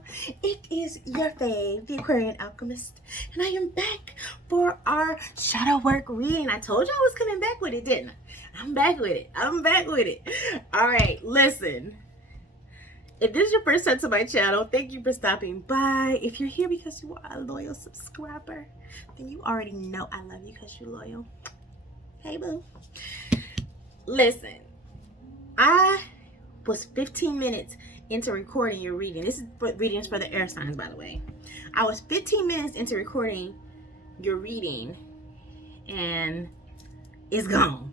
y'all. It is your fave, the Aquarian Alchemist, and I am back for our Shadowwork reading. I told you I was coming back with it, didn't I? I'm back with it. All right, listen. If this is your first time to my channel, thank you for stopping by. If you're here because you are a loyal subscriber, then you already know I love you because you're loyal. Hey, boo. Listen, I was 15 minutes into recording your reading. This is for readings for the air signs, by the way. I was 15 minutes into recording your reading and it's gone.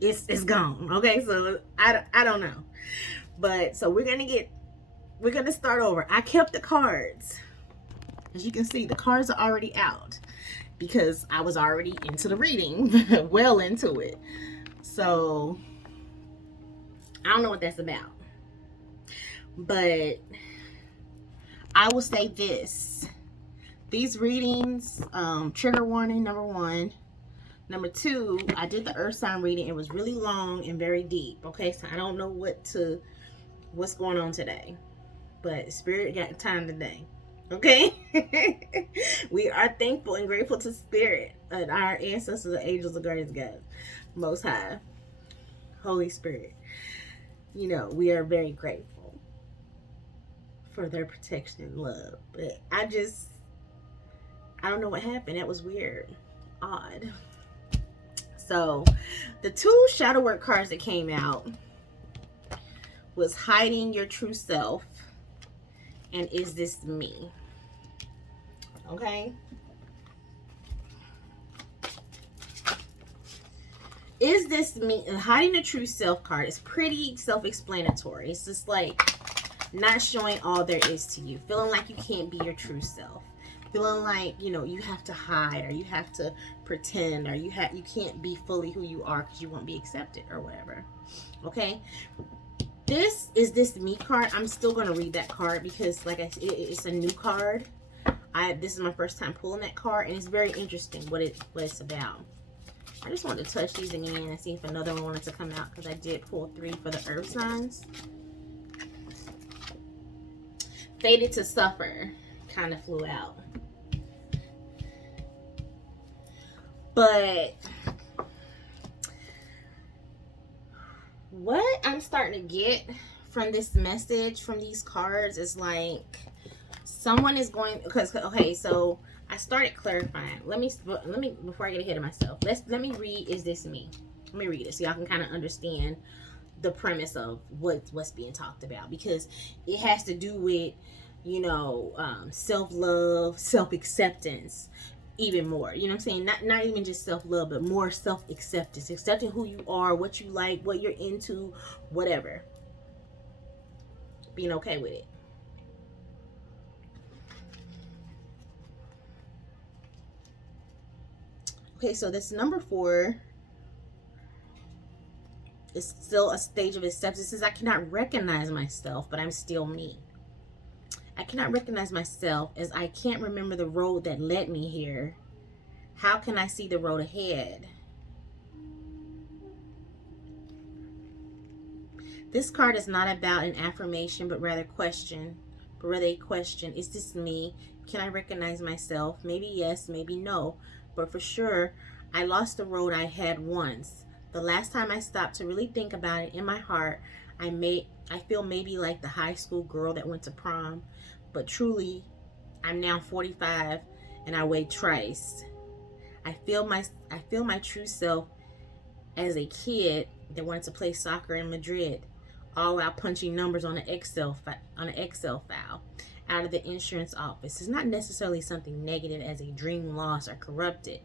It's gone. Okay, so I don't know. But so we're gonna start over. I kept the cards. As you can see, the cards are already out because I was already into the reading, well into it. So I don't know what that's about. But I will say this. These readings, trigger warning, number 1. Number 2, I did the earth sign reading. It was really long and very deep. Okay, so I don't know what's going on today. But Spirit got time today. Okay? We are thankful and grateful to Spirit and our ancestors, the angels, the guardians, God, Most High, Holy Spirit. You know, we are very grateful for their protection and love. But I don't know what happened. It was weird. Odd. So, the 2 Shadowwork cards that came out was Hiding Your True Self and Is This Me? Okay? Is This Me? Hiding the True Self card is pretty self-explanatory. It's just like not showing all there is to you. Feeling like you can't be your true self. Feeling like, you know, you have to hide or you have to pretend or you can't be fully who you are because you won't be accepted or whatever. Okay? This is This Me card. I'm still going to read that card because, like I said, it's a new card. This is my first time pulling that card, and it's very interesting what it's about. I just wanted to touch these again and see if another one wanted to come out because I did pull 3 for the earth signs. Fated to Suffer kind of flew out. But what I'm starting to get from this message, from these cards, is like someone is going, because okay, so I started clarifying. Let me before I get ahead of myself, let me read Is This Me? Let me read it so y'all can kind of understand the premise of what's being talked about, because it has to do with, you know, self-love, self-acceptance, even more. You know what I'm saying? Not even just self-love, but more self-acceptance, accepting who you are, what you like, what you're into, whatever. Being okay with it. Okay, so this number 4 is still a stage of acceptance. It says, I cannot recognize myself, but I'm still me. I cannot recognize myself as I can't remember the road that led me here. How can I see the road ahead? This card is not about an affirmation, but rather a question. Is this me? Can I recognize myself? Maybe yes, maybe no. But for sure, I lost the road I had once. The last time I stopped to really think about it, in my heart, I feel maybe like the high school girl that went to prom. But truly, I'm now 45 and I weigh twice. I feel my true self as a kid that wanted to play soccer in Madrid, all while punching numbers on an Excel file out of the insurance office. It's not necessarily something negative as a dream lost or corrupted.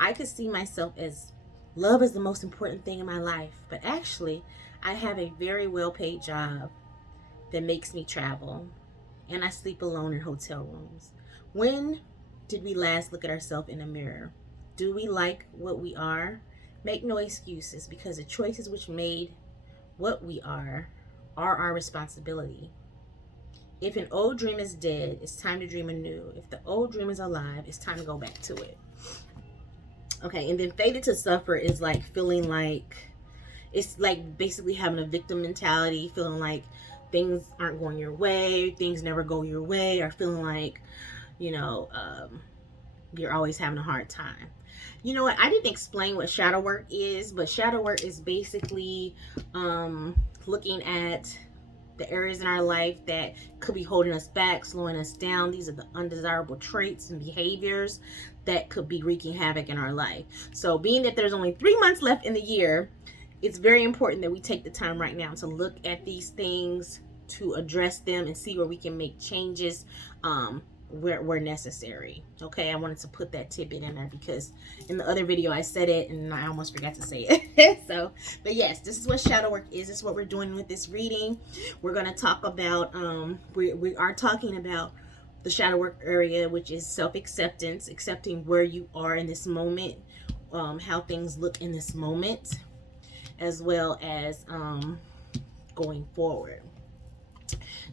I could see myself as love is the most important thing in my life, but actually I have a very well-paid job that makes me travel, and I sleep alone in hotel rooms. When did we last look at ourselves in a mirror? Do we like what we are? Make no excuses, because the choices which made what we are our responsibility. If an old dream is dead, it's time to dream anew. If the old dream is alive, it's time to go back to it. Okay, and then Fated to Suffer is like feeling like, it's like basically having a victim mentality, feeling like things aren't going your way, things never go your way, or feeling like, you know, you're always having a hard time. You know what? I didn't explain what shadow work is, but shadow work is basically looking at the areas in our life that could be holding us back, slowing us down. These are the undesirable traits and behaviors that could be wreaking havoc in our life. So being that there's only 3 months left in the year, it's very important that we take the time right now to look at these things, to address them, and see where we can make changes where necessary. Okay, I wanted to put that tidbit in there because in the other video I said it and I almost forgot to say it. So, but yes, this is what shadow work is. This is what we're doing with this reading. We're going to talk about we are talking about the shadow work area, which is self-acceptance, accepting where you are in this moment, how things look in this moment, as well as going forward.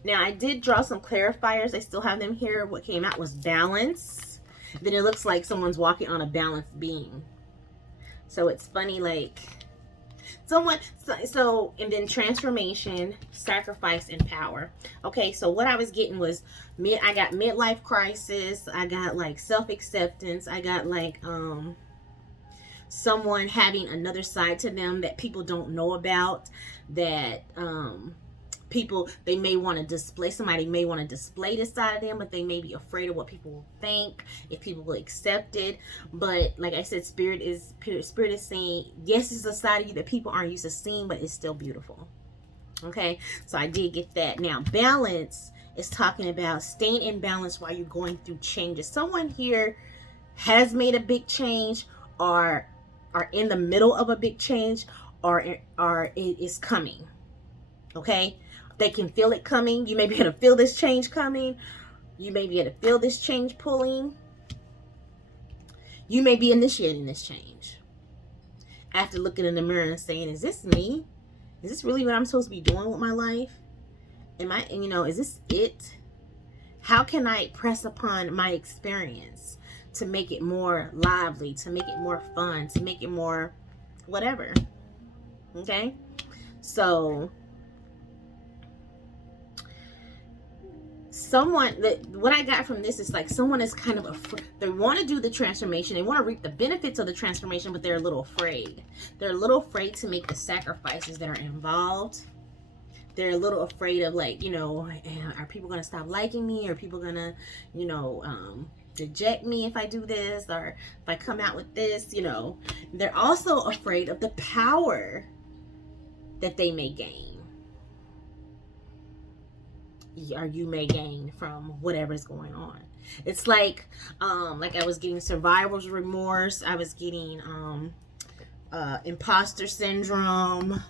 Now, I did draw some clarifiers. I still have them here. What came out was balance. Then it looks like someone's walking on a balanced beam. So it's funny, like someone, and then transformation, sacrifice, and power. Okay, so what I was getting was, I got midlife crisis. I got like self-acceptance. I got like someone having another side to them that people don't know about, that people, they may want to display, somebody may want to display this side of them, but they may be afraid of what people will think, if people will accept it. But like I said, spirit is saying, yes, it's a side of you that people aren't used to seeing, but it's still beautiful. Okay, so I did get that. Now, balance is talking about staying in balance while you're going through changes. Someone here has made a big change, or are in the middle of a big change, or it is coming. Okay, they can feel it coming. You may be able to feel this change coming. You may be able to feel this change pulling. You may be initiating this change after looking in the mirror and saying, is this me? Is this really what I'm supposed to be doing with my life? Am I, you know, is this it? How can I press upon my experience to make it more lively, to make it more fun, to make it more whatever? Okay, so what I got from this is like someone is kind of afraid. They want to do the transformation, they want to reap the benefits of the transformation, but they're a little afraid. They're a little afraid to make the sacrifices that are involved. They're a little afraid of, like, you know, are people going to stop liking me? Are people going to, you know, reject me if I do this, or if I come out with this? You know, they're also afraid of the power that they may gain, or you may gain from whatever's going on. It's like I was getting survivor's remorse. I was getting imposter syndrome.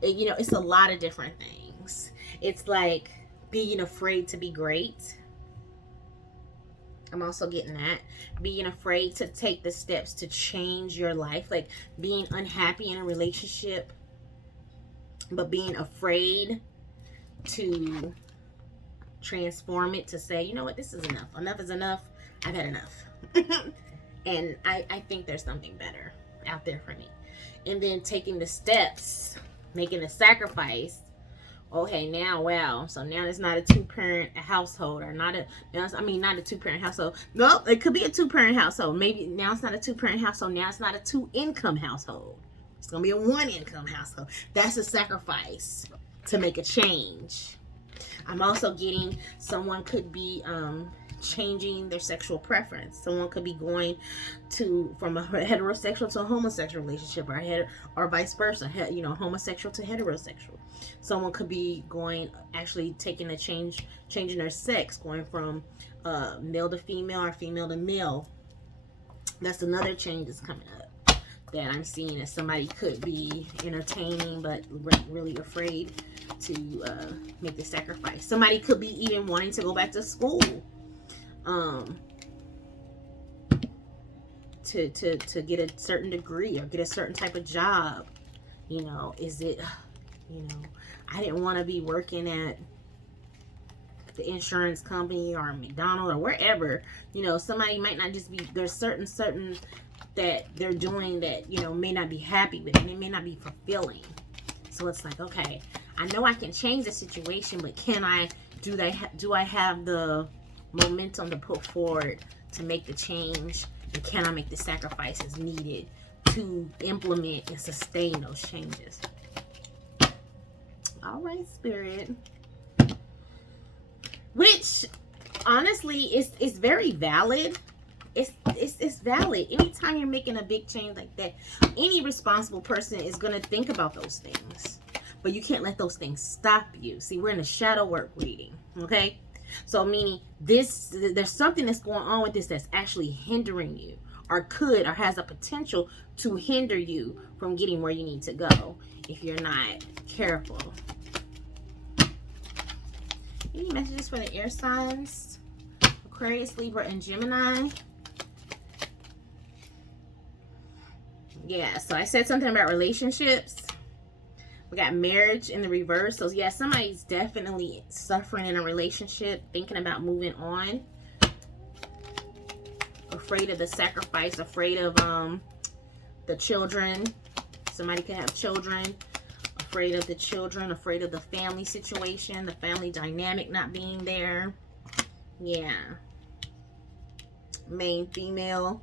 You know, it's a lot of different things. It's like being afraid to be great. I'm also getting that. Being afraid to take the steps to change your life. Like being unhappy in a relationship, but being afraid to transform it, to say, you know what, this is enough. Enough is enough. I've had enough. And I think there's something better out there for me. And then taking the steps, making a sacrifice. Okay, now, wow. So now it's not a two-parent household, or not a, not a two-parent household. No, it could be a two-parent household. Maybe now it's not a two-parent household. Now it's not a two-income household. It's going to be a one-income household. That's a sacrifice to make a change. I'm also getting someone could be changing their sexual preference. Someone could be going from a heterosexual to a homosexual relationship, or vice versa, you know, homosexual to heterosexual. Someone could be actually taking a changing their sex, going from male to female, or female to male. That's another change that's coming up that I'm seeing, that somebody could be entertaining but really afraid to make the sacrifice. Somebody could be even wanting to go back to school, to get a certain degree, or get a certain type of job. You know, is it, you know, I didn't want to be working at the insurance company or McDonald's or wherever. You know, somebody might not just be, there's certain that they're doing that, you know, may not be happy with, and it may not be fulfilling. So it's like, okay, I know I can change the situation, but can I, do I have the momentum to put forward to make the change? And can I make the sacrifices needed to implement and sustain those changes? All right, Spirit. Which, honestly, is very valid. It's valid. Anytime you're making a big change like that, any responsible person is going to think about those things. But you can't let those things stop you. See, we're in a shadow work reading, okay? So meaning there's something that's going on with this that's actually hindering you, or could, or has a potential to hinder you from getting where you need to go if you're not careful. Any messages for the air signs? Aquarius, Libra, and Gemini. Yeah, so I said something about relationships. We got marriage in the reverse. So yeah, somebody's definitely suffering in a relationship, thinking about moving on. Afraid of the sacrifice, afraid of the children. Somebody could have children. Afraid of the children, afraid of the family situation, the family dynamic not being there. Yeah. Main female.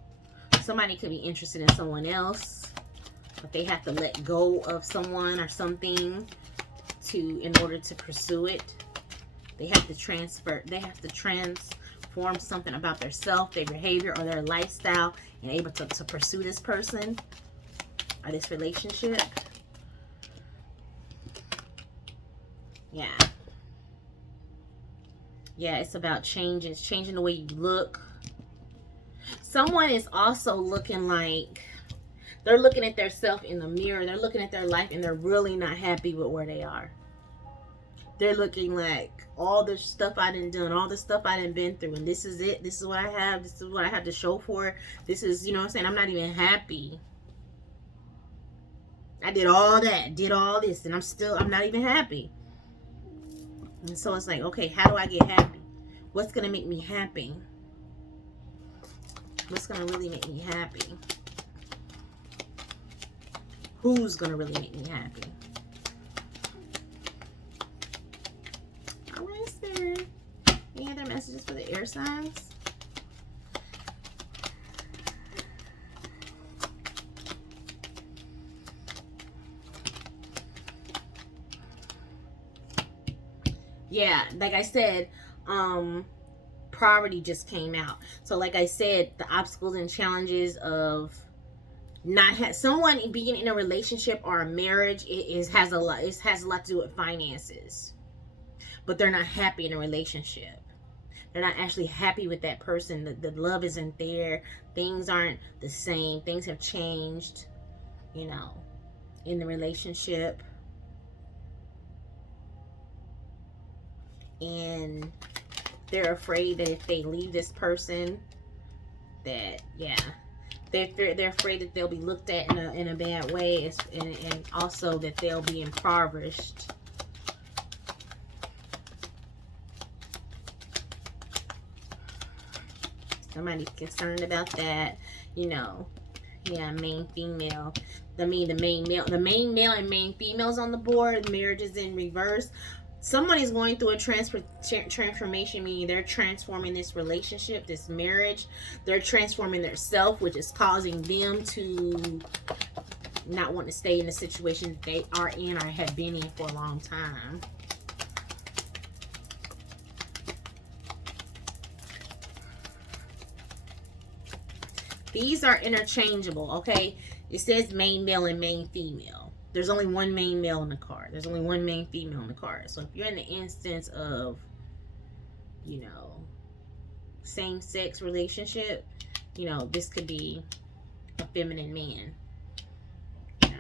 Somebody could be interested in someone else, but they have to let go of someone or something in order to pursue it. They have to transform something about their self, their behavior, or their lifestyle, and able to pursue this person or this relationship. Yeah. Yeah, it's about changes, changing the way you look. Someone is also looking like they're looking at their self in the mirror. They're looking at their life and they're really not happy with where they are. They're looking like, all the stuff I done, all the stuff I done been through, and this is it. This is what I have. This is what I have to show for. This is, you know what I'm saying? I'm not even happy. I did all that, did all this, and I'm not even happy. And so it's like, okay, how do I get happy? What's going to make me happy? What's going to really make me happy? Who's going to really make me happy? All right, Spirit. Any other messages for the air signs? Yeah, like I said, poverty just came out. So like I said, the obstacles and challenges of someone being in a relationship or a marriage, it has a lot to do with finances. But they're not happy in a relationship. They're not actually happy with that person. The love isn't there. Things aren't the same. Things have changed, you know, in the relationship. And they're afraid that if they leave this person, that, yeah, they're afraid that they'll be looked at in a bad way, and also that they'll be impoverished. Somebody's concerned about that, you know. Yeah, main female. The main male and main females on the board. Marriage is in reverse. Somebody's going through a transformation, meaning they're transforming this relationship, this marriage. They're transforming their self, which is causing them to not want to stay in the situation that they are in or have been in for a long time. These are interchangeable, okay? It says main male and main female. There's only one main male in the card. There's only one main female in the card. So if you're in the instance of, you know, same-sex relationship, you know, this could be a feminine man. You know.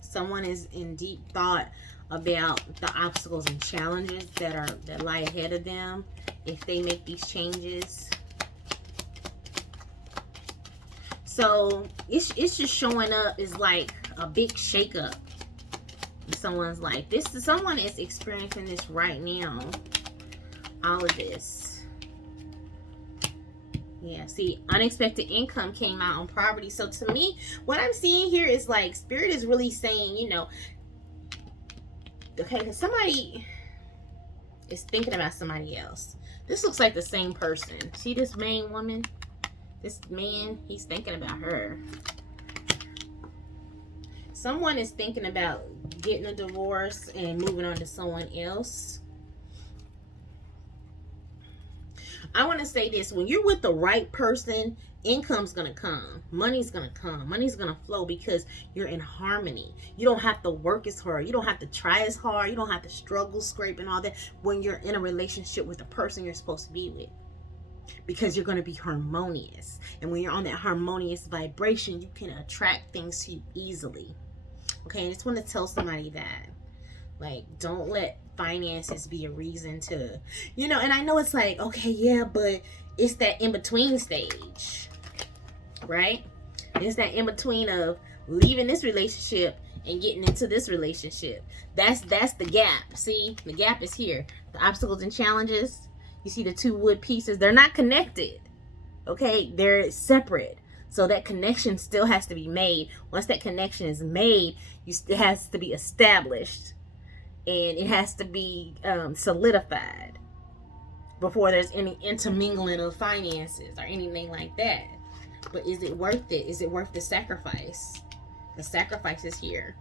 Someone is in deep thought about the obstacles and challenges that lie ahead of them if they make these changes. So it's just showing up as like a big shakeup in someone's life. Someone is experiencing this right now. All of this. Yeah, see, unexpected income came out on poverty. So to me, what I'm seeing here is like Spirit is really saying, you know, okay, because somebody is thinking about somebody else. This looks like the same person. See this main woman? This man, he's thinking about her. Someone is thinking about getting a divorce and moving on to someone else. I want to say this. When you're with the right person, income's going to come. Money's going to come. Money's going to flow because you're in harmony. You don't have to work as hard. You don't have to try as hard. You don't have to struggle, scrape, and all that when you're in a relationship with the person you're supposed to be with. Because you're going to be harmonious. And when you're on that harmonious vibration, you can attract things to you easily. Okay, I just want to tell somebody that. Like, don't let finances be a reason to, you know, and I know it's like, okay, yeah, but it's that in-between stage, right? It's that in-between of leaving this relationship and getting into this relationship. That's the gap. See, the gap is here. The obstacles and challenges. You see the two wood pieces, they're not connected. Okay, they're separate. So that connection still has to be made. Once that connection is made, it has to be established. And it has to be solidified before there's any intermingling of finances or anything like that. But is it worth it? Is it worth the sacrifice? The sacrifice is here.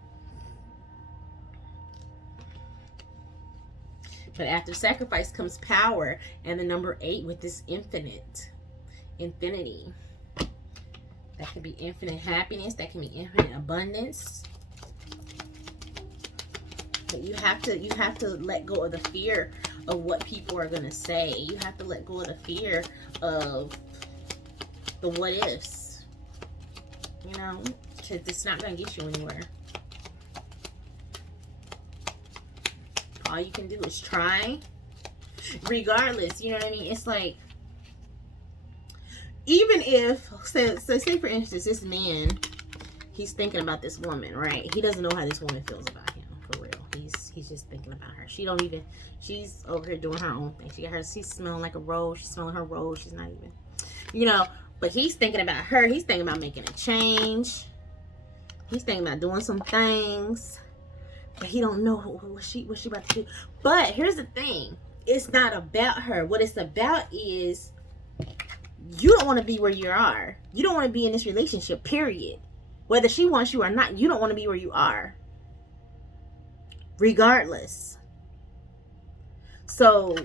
But after sacrifice comes power, and the number 8 with this infinity. That can be infinite happiness. That can be infinite abundance. But you have to let go of the fear of what people are going to say. You have to let go of the fear of the what ifs. You know, because it's not going to get you anywhere. All you can do is try. Regardless, you know what I mean? It's like, even if, so say for instance, this man, he's thinking about this woman, right? He doesn't know how this woman feels about him, for real. He's just thinking about her. She's over here doing her own thing. She's smelling like a rose. She's smelling her rose. She's not even, you know, but he's thinking about her. He's thinking about making a change. He's thinking about doing some things, but he don't know what she about to do. But here's the thing. It's not about her. What it's about is, you don't want to be where you are. You don't want to be in this relationship, period. Whether she wants you or not, you don't want to be where you are. Regardless. So,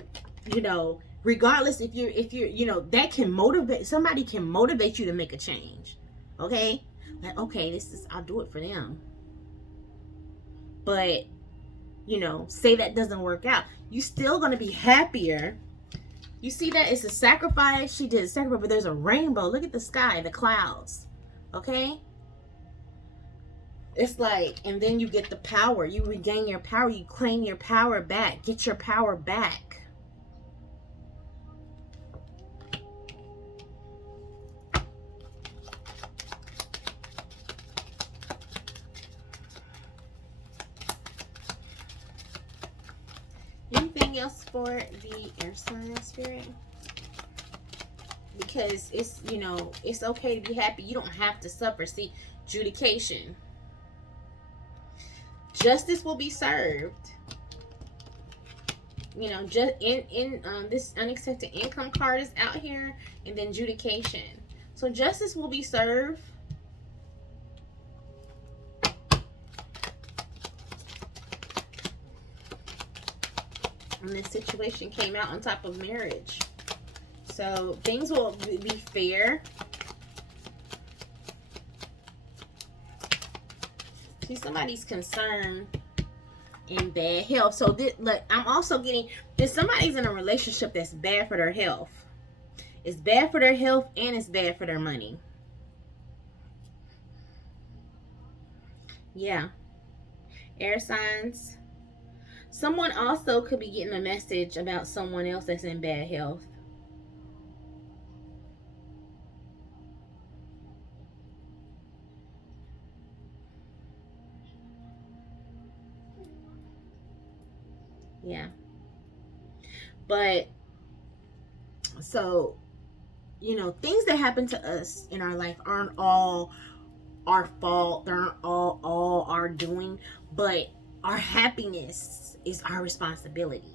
you know, regardless if you're, you know, that can motivate, somebody can motivate you to make a change. Okay? Like, okay, I'll do it for them. But, you know, say that doesn't work out. You still going to be happier. You see that? It's a sacrifice. She did a sacrifice, but there's a rainbow. Look at the sky, the clouds. Okay? It's like, and then you get the power. You regain your power. You claim your power back. Get your power back. Anything else for the air sign, Spirit? Because it's, you know, it's okay to be happy. You don't have to suffer. See, adjudication. Justice will be served. You know, just in this unexpected income card is out here, and then adjudication. So justice will be served. And this situation came out on top of marriage. So things will be fair. See, somebody's concerned in bad health. So look, I'm also getting that somebody's in a relationship that's bad for their health. It's bad for their health and it's bad for their money. Yeah. Air signs. Someone also could be getting a message about someone else that's in bad health. Yeah. But, so, you know, things that happen to us in our life aren't all our fault. They aren't all our doing, but our happiness is our responsibility.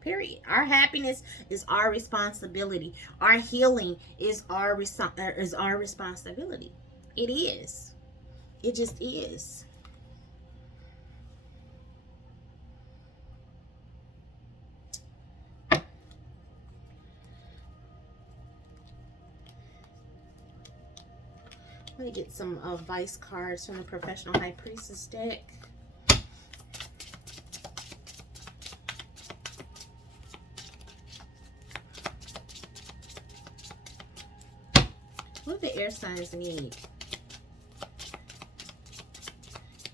Period. Our happiness is our responsibility. Our healing is our responsibility. It is. It just is. Let me get some advice cards from the Professional High Priestess deck. What do the air signs need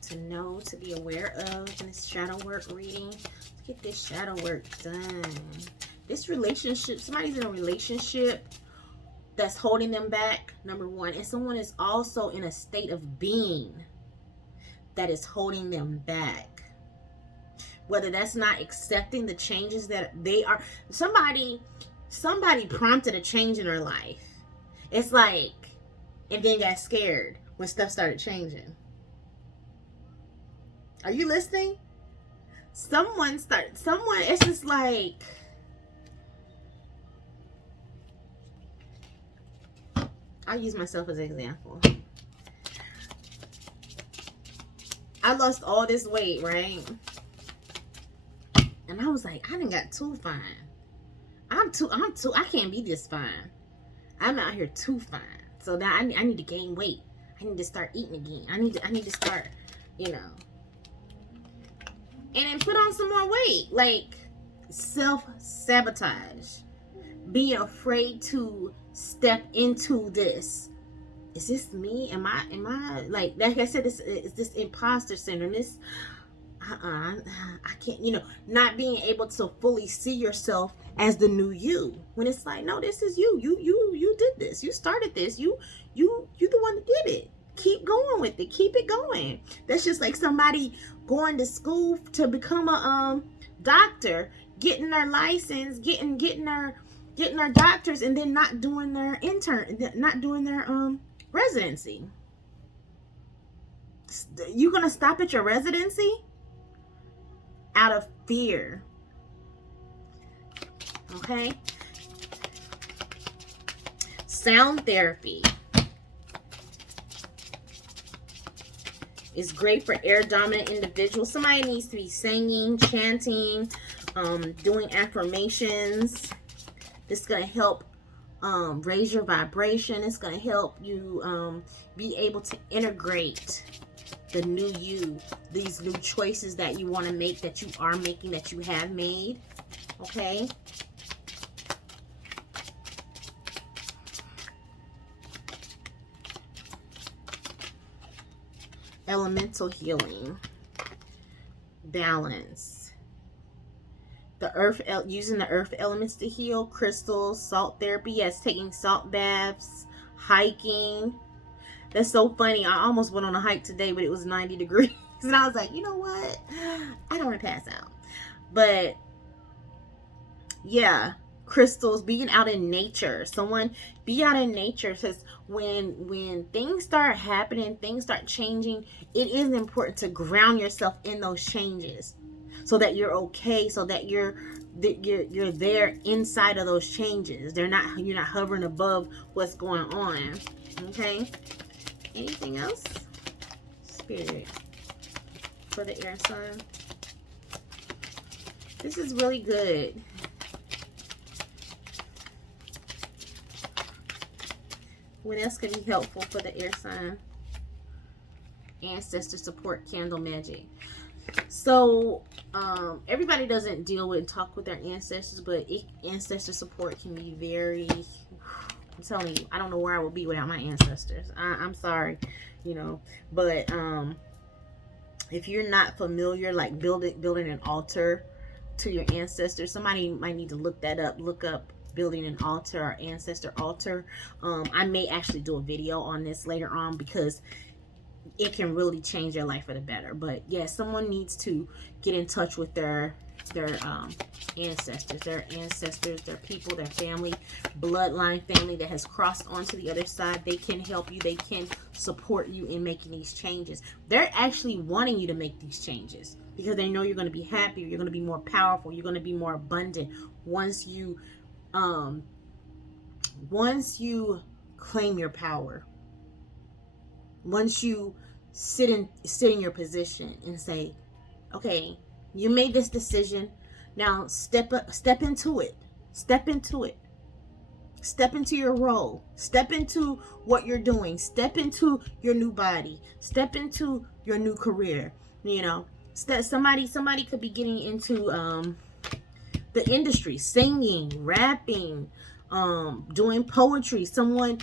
to know, to be aware of in this shadow work reading? Let's get this shadow work done. This relationship, somebody's in a relationship that's holding them back, number one. And someone is also in a state of being that is holding them back. Whether that's not accepting the changes that they are. Somebody prompted a change in their life. It's like, and then got scared when stuff started changing. Are you listening? It's just like, I'll use myself as an example. I lost all this weight, right? And I was like, I done got too fine. I can't be this fine. I'm out here too fine. So now I need to gain weight. I need to start eating again. I need to start, you know. And then put on some more weight. Like, self-sabotage. Being afraid to step into this. Is this me? Am I like I said, is this imposter syndrome? This I can't, you know, not being able to fully see yourself as the new you, when it's like, no, this is you did this, you started this, you the one that did it. Keep going with it, keep it going. That's just like somebody going to school to become a doctor, getting their license, getting their doctors, and then not doing their residency. You gonna stop at your residency out of fear. Okay. Sound therapy is great for air dominant individuals. Somebody needs to be singing, chanting, doing affirmations. This is going to help raise your vibration. It's going to help you be able to integrate the new you, these new choices that you want to make, that you are making, that you have made. Okay. Elemental healing, balance. The earth, using the earth elements to heal, crystals, salt therapy. Yes, taking salt baths, hiking. That's so funny. I almost went on a hike today, but it was 90 degrees. And I was like, you know what? I don't want to pass out. But yeah, crystals, being out in nature. Someone be out in nature, because when things start happening, things start changing, it is important to ground yourself in those changes, so that you're okay, so that you're there inside of those changes. You're not hovering above what's going on. Okay. Anything else? Spirit for the air sign. This is really good. What else could be helpful for the air sign? Ancestor support, candle magic. So everybody doesn't deal with and talk with their ancestors, but ancestor support can be very, I'm telling you, I don't know where I would be without my ancestors. I'm sorry, you know, but if you're not familiar, like building an altar to your ancestors, somebody might need to look that up. Look up building an altar or ancestor altar. I may actually do a video on this later on, because it can really change their life for the better. But yeah, someone needs to get in touch with their ancestors, their people, their family, bloodline family that has crossed onto the other side. They can help you. They can support you in making these changes. They're actually wanting you to make these changes because they know you're going to be happier. You're going to be more powerful. You're going to be more abundant once you claim your power. Once you sit in your position and say, okay, you made this decision. Now step into it. Step into it. Step into your role. Step into what you're doing. Step into your new body. Step into your new career. You know, somebody could be getting into the industry, singing, rapping, doing poetry. Someone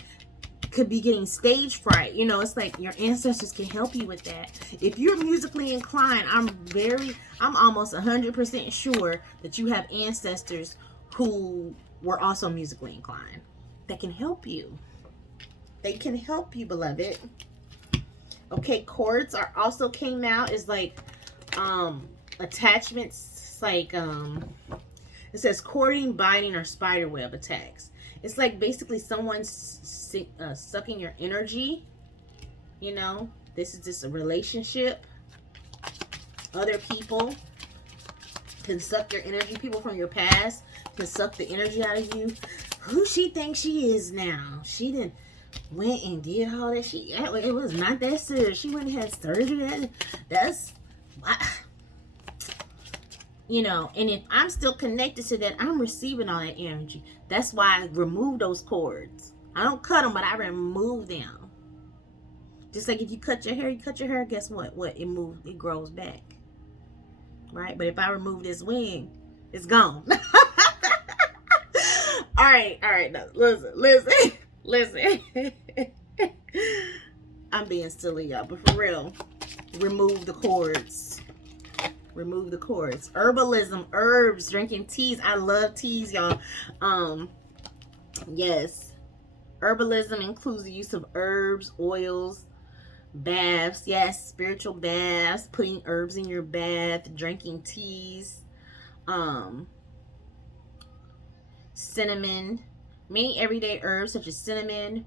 could be getting stage fright. You know, it's like your ancestors can help you with that. If you're musically inclined, I'm almost 100% sure that you have ancestors who were also musically inclined that can help you. They can help you, beloved. Okay, cords are also came out as like attachments, like it says cording, binding, or spiderweb attacks. It's like basically someone's sucking your energy. You know, this is just a relationship. Other people can suck your energy. People from your past can suck the energy out of you. Who she thinks she is now? She didn't went and did all that. It was not that serious. She went and had surgery. That's why. You know, and if I'm still connected to that, I'm receiving all that energy. That's why I remove those cords. I don't cut them, but I remove them. Just like if you cut your hair, guess what? It grows back. Right? But if I remove this wing, it's gone. All right. Now, listen. I'm being silly, y'all, but for real, remove the cords. Remove the cords. Herbalism, herbs, drinking teas. I love teas, y'all. Yes. Herbalism includes the use of herbs, oils, baths. Yes, spiritual baths, putting herbs in your bath, drinking teas. Cinnamon. Many everyday herbs such as cinnamon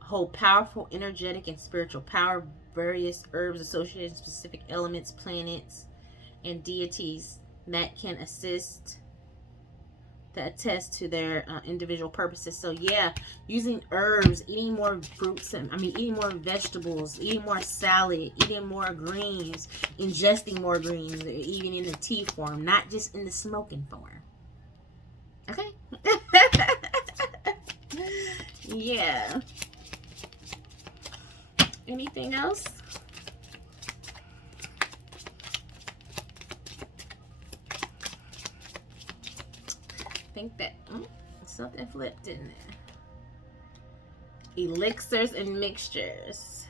hold powerful, energetic, and spiritual power. Various herbs associated with specific elements, planets, and deities that can attest to their individual purposes. So yeah, using herbs, eating more fruits, eating more vegetables, eating more salad, eating more greens, ingesting more greens, even in the tea form, not just in the smoking form. Okay. Yeah. Anything else? I think that something flipped, didn't it? Elixirs and mixtures.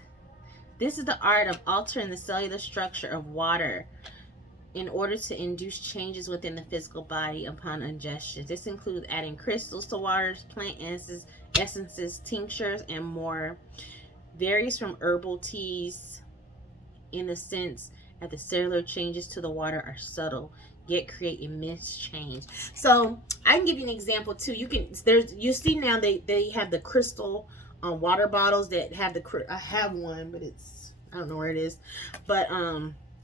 This is the art of altering the cellular structure of water in order to induce changes within the physical body upon ingestion. This includes adding crystals to waters, plant essences, tinctures, and more. Varies from herbal teas in the sense that the cellular changes to the water are subtle, yet create immense change. So I can give you an example too. You see now they have the crystal water bottles that have I have one, but I don't know where it is, but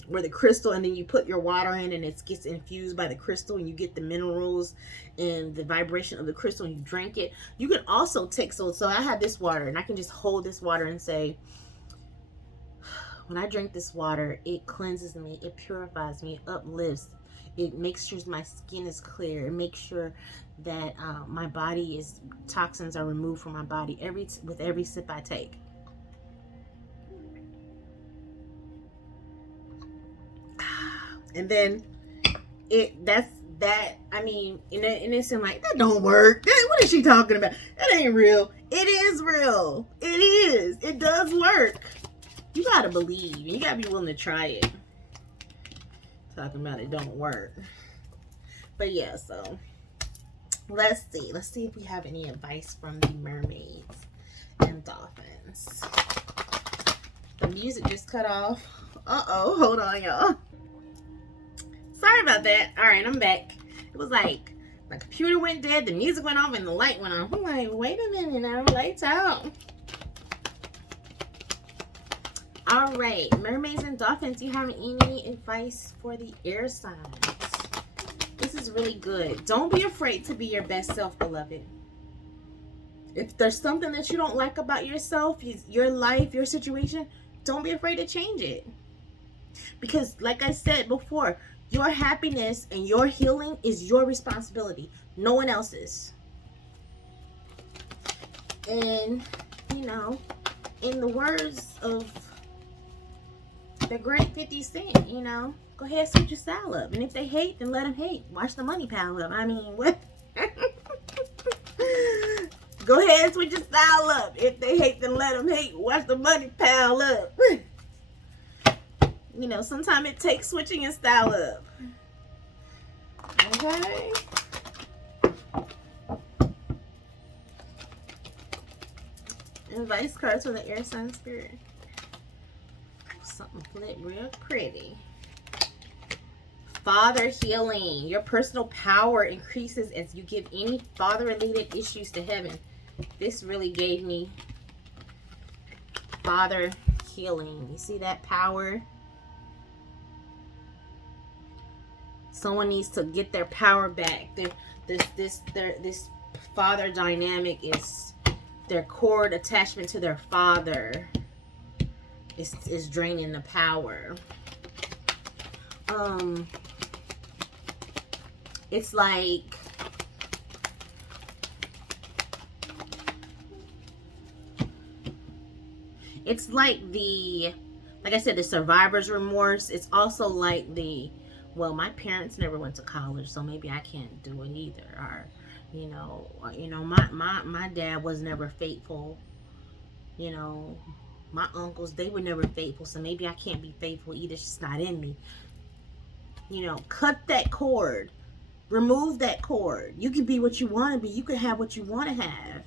where the crystal, and then you put your water in and it gets infused by the crystal and you get the minerals and the vibration of the crystal and you drink it. You can also take, so I have this water and I can just hold this water and say, when I drink this water, it cleanses me, it purifies me, it uplifts, it makes sure my skin is clear, it makes sure that my body toxins are removed from my body with every sip I take. And then and it seemed like that don't work. What is she talking about? That ain't real. It is real. It is. It does work. You gotta believe. You gotta be willing to try it. Talking about it don't work. But yeah, so let's see if we have any advice from the mermaids and dolphins. The music just cut off. Uh-oh, hold on, y'all. Sorry about that. All right, I'm back. It was like my computer went dead, the music went off, and the light went off. I'm like, wait a minute, now lights out. All right, mermaids and dolphins, do you have any advice for the air signs? This is really good. Don't be afraid to be your best self, beloved. If there's something that you don't like about yourself, your life, your situation, don't be afraid to change it. Because like I said before, your happiness and your healing is your responsibility, no one else's. And, you know, in the words of the great 50 Cent, you know, go ahead, switch your style up. And if they hate, then let them hate. Watch the money pile up. I mean, what? Go ahead, switch your style up. If they hate, then let them hate. Watch the money pile up. You know, sometimes it takes switching your style up. Okay. Advice cards from the air sign spirit. Something flip real pretty. Father healing. Your personal power increases as you give any father-related issues to heaven. This really gave me father healing. You see that power? Someone needs to get their power back. This father dynamic is their cord attachment to their father is draining the power. It's like like I said, the survivor's remorse. It's also like well, my parents never went to college, so maybe I can't do it either. Or, you know, my dad was never faithful. You know, my uncles, they were never faithful, so maybe I can't be faithful either. It's just not in me. You know, cut that cord. Remove that cord. You can be what you want to be. You can have what you want to have.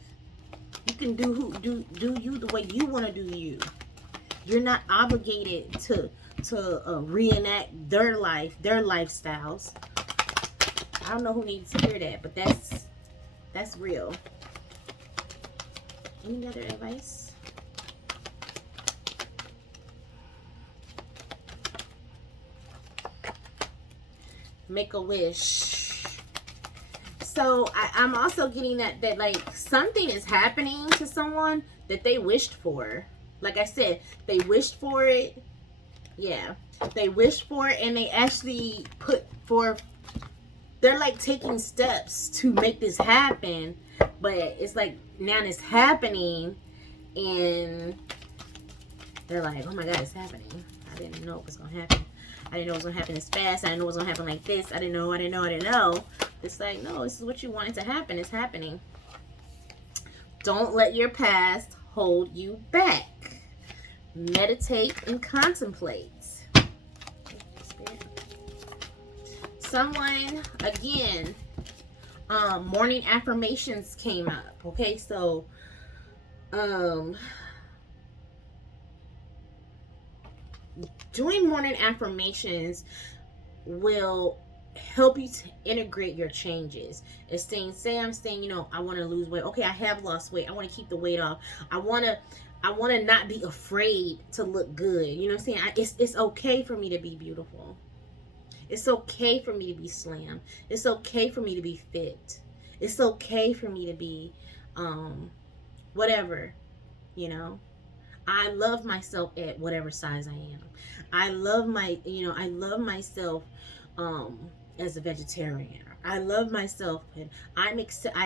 You can do you the way you want to do you. You're not obligated to reenact their life, their lifestyles. I don't know who needs to hear that, but that's real. Any other advice? Make a wish. So I'm also getting that like something is happening to someone that they wished for. Like I said, they wished for it. Yeah, they wished for it, and they actually they're like taking steps to make this happen. But it's like now it's happening, and they're like, oh my God, it's happening. I didn't know it was gonna happen. I didn't know it was gonna happen this fast. I didn't know it was gonna happen like this. I didn't know. It's like, no, this is what you wanted to happen. It's happening. Don't let your past hold you back. Meditate and contemplate. Someone, again, morning affirmations came up. Okay, so doing morning affirmations will help you to integrate your changes. It's say I'm saying, you know, I want to lose weight. Okay, I have lost weight. I want to keep the weight off. I want to not be afraid to look good. You know what I'm saying? It's okay for me to be beautiful. It's okay for me to be slim. It's okay for me to be fit. It's okay for me to be whatever, you know. I love myself at whatever size I am. I love myself as a vegetarian. I love myself, and I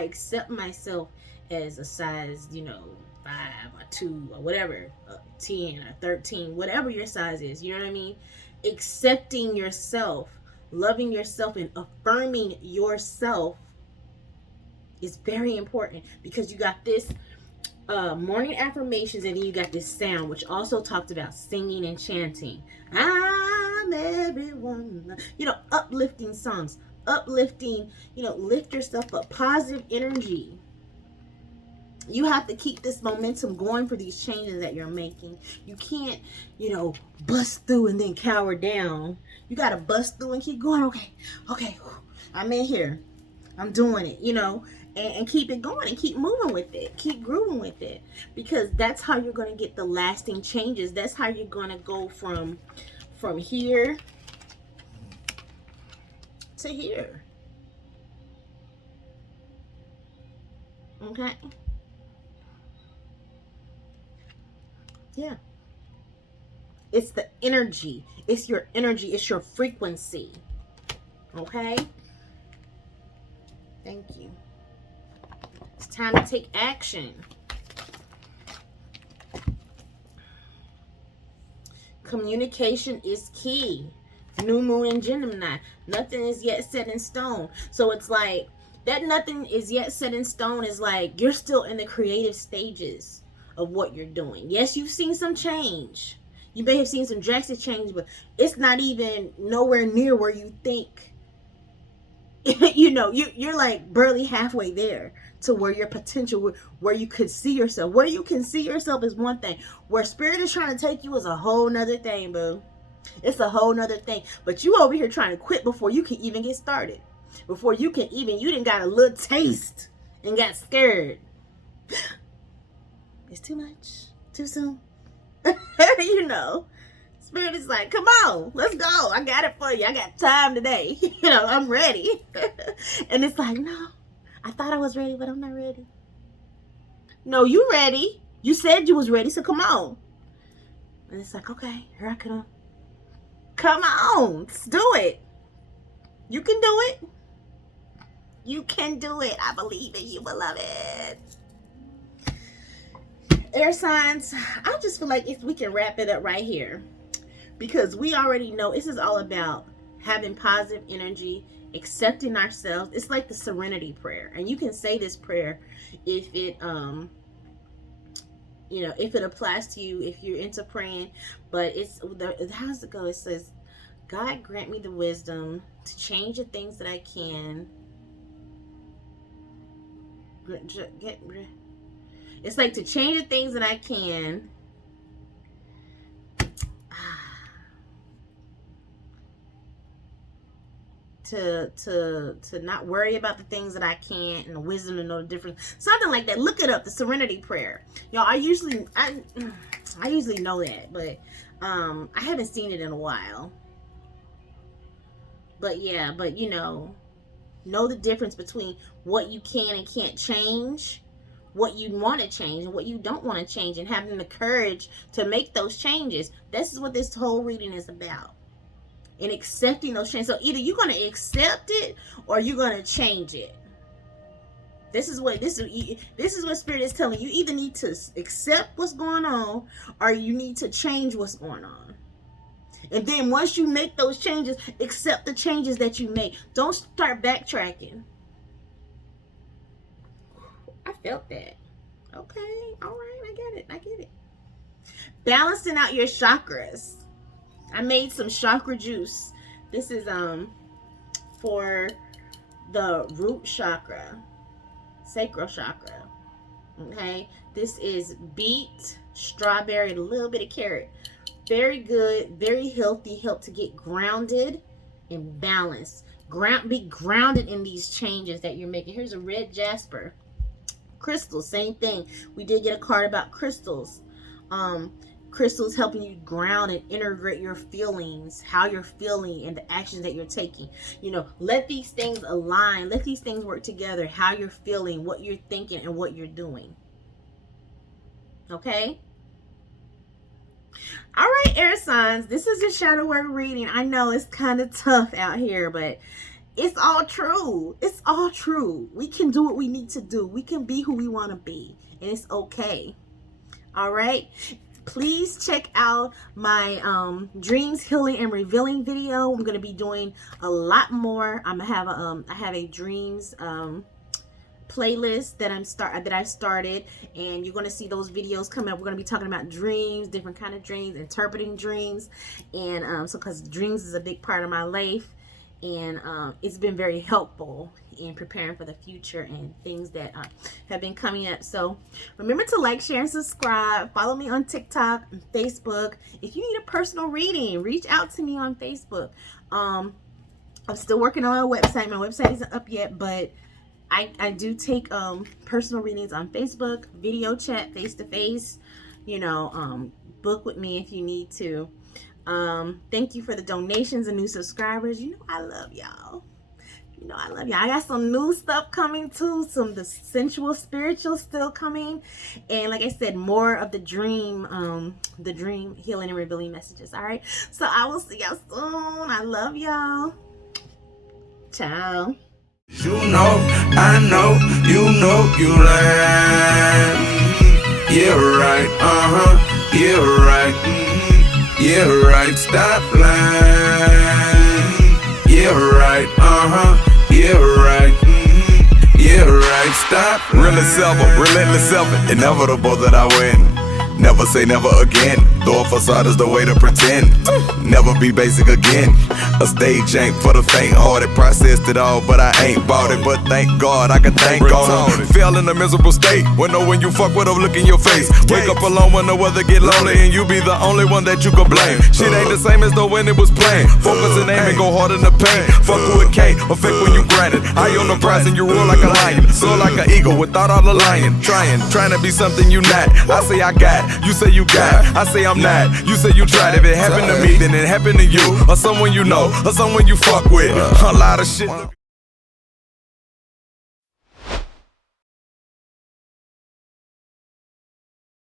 accept myself as a size, you know, 5 or 2 or whatever, 10 or 13, whatever your size is. You know what I mean? Accepting yourself, loving yourself, and affirming yourself is very important, because you got this morning affirmations, and then you got this sound, which also talked about singing and chanting. I'm everyone, you know, uplifting songs, uplifting, you know, lift yourself up, positive energy. You have to keep this momentum going for these changes that you're making. You can't, you know, bust through and then cower down. You got to bust through and keep going. Okay, I'm in here. I'm doing it, you know, and keep it going and keep moving with it. Keep grooving with it, because that's how you're going to get the lasting changes. That's how you're going to go from here to here. Okay? Yeah. It's the energy. It's your energy. It's your frequency. Okay? Thank you. It's time to take action. Communication is key. New moon in Gemini. Nothing is yet set in stone. So it's like, that nothing is yet set in stone is like, you're still in the creative stages of what you're doing. Yes, you've seen some change. You may have seen some drastic change, but it's not even nowhere near where you think. You know, you're like barely halfway there to where your potential, where you could see yourself. Where you can see yourself is one thing. Where spirit is trying to take you is a whole nother thing, boo. It's a whole nother thing. But you over here trying to quit before you can even get started. Before you can even, you done got a little taste and got scared. It's too much. Too soon. You know. Spirit is like, come on, let's go. I got it for you. I got time today. You know, I'm ready. And it's like, no, I thought I was ready, but I'm not ready. No, you ready. You said you was ready, so come on. And it's like, okay, here I come. Come on, let's do it. You can do it. You can do it. I believe in you, beloved. Air signs, I just feel like if we can wrap it up right here, because we already know this is all about having positive energy, accepting ourselves. It's like the serenity prayer, and you can say this prayer if it you know, if it applies to you, if you're into praying. But it's how's it go? It says, God grant me the wisdom to change the things that I can. It's like to change the things that I can. To not worry about the things that I can't, and the wisdom to know the difference. Something like that. Look it up, the serenity prayer. Y'all, I usually know that, but I haven't seen it in a while. But yeah, but you know the difference between what you can and can't change, what you want to change and what you don't want to change, and having the courage to make those changes. This is what this whole reading is about. And accepting those changes. So either you're going to accept it or you're going to change it. This is what Spirit is telling you. You either need to accept what's going on or you need to change what's going on. And then once you make those changes, accept the changes that you make. Don't start backtracking. I felt that. Okay. All right. I get it. Balancing out your chakras. I made some chakra juice. This is for the root chakra, sacral chakra. Okay, this is beet, strawberry, and a little bit of carrot. Very good, very healthy. Help to get grounded and balanced. Be grounded in these changes that you're making. Here's a red jasper crystal. Same thing. We did get a card about crystals. Crystals helping you ground and integrate your feelings, how you're feeling, and the actions that you're taking. You know, let these things align. Let these things work together. How you're feeling, what you're thinking, and what you're doing. Okay? All right, air signs. This is your Shadowwork reading. I know it's kind of tough out here, but it's all true. It's all true. We can do what we need to do. We can be who we want to be. And it's okay. All right? Please check out my dreams, healing, and revealing video. I'm going to be doing a lot more. I have a dreams playlist that I started, and you're going to see those videos coming up. We're going to be talking about dreams, different kind of dreams, interpreting dreams, and so because dreams is a big part of my life. and it's been very helpful in preparing for the future and things that have been coming up. So remember to like, share, and subscribe. Follow me on TikTok and Facebook. If you need a personal reading, reach out to me on Facebook. I'm still working on my website. My website isn't up yet, but I do take personal readings on Facebook, video chat, face-to-face, you know, book with me if you need to. Thank you for the donations and new subscribers. You know I love y'all. You know I love y'all. I got some new stuff coming too. Some of the sensual, spiritual still coming. And like I said, more of the dream healing and revealing messages. All right. So I will see y'all soon. I love y'all. Ciao. You know, I know, you lying. Yeah, right, yeah, right, yeah, right, stop lying. Yeah, right, yeah, right, yeah, right, stop lying. Relentless self, inevitable that I win. Never say never again. Though a facade is the way to pretend. Never be basic again. A stage ain't for the faint-hearted. Processed it all, but I ain't bought it. But thank God I can thank God. Fell in a miserable state. When know when you fuck with a look in your face. Wake up alone when the weather get lonely, and you be the only one that you can blame. Shit ain't the same as though when it was plain. Focus and aim and go hard in the pain. Fuck who it can't affect when you grind it. Eye on the prize and you roar like a lion. Soar like an eagle without all the lion. Trying to be something you not. I say I got. You say you got, I say I'm not. You say you tried. If it happened to me, then it happened to you, or someone you know, or someone you fuck with. A lot of shit.